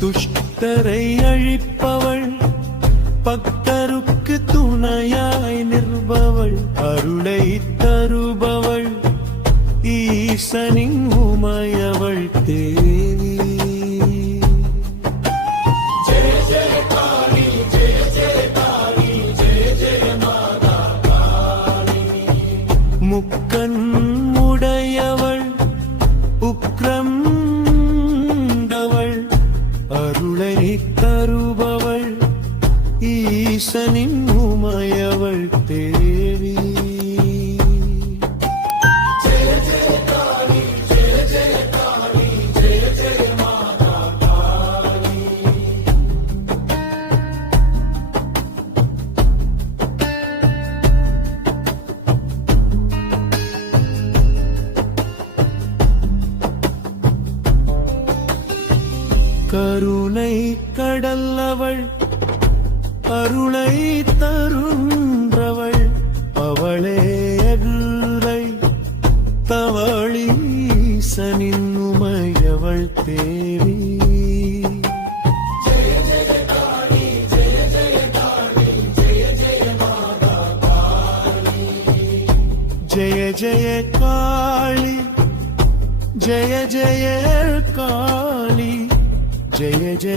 துஷ்டரை அழிப்பவள், பக்தருக்கு துணையாய் நிற்பவள், அருளை தருபவள், ஈசனின் உமையவள் தேவி. முக்கண் உடையவள், உக்ரண்டவள், அருளை தருபவள், ஈசனின் உமையவள் தேவி. கருணை கடல்லவள், அருளை தருன்றவள், அவளே அருளை தவளீசனின் உமையவள் தேவி. ஜெய ஜெய காளி, ஜெய ஜெய காளி, ஜெய ஜெய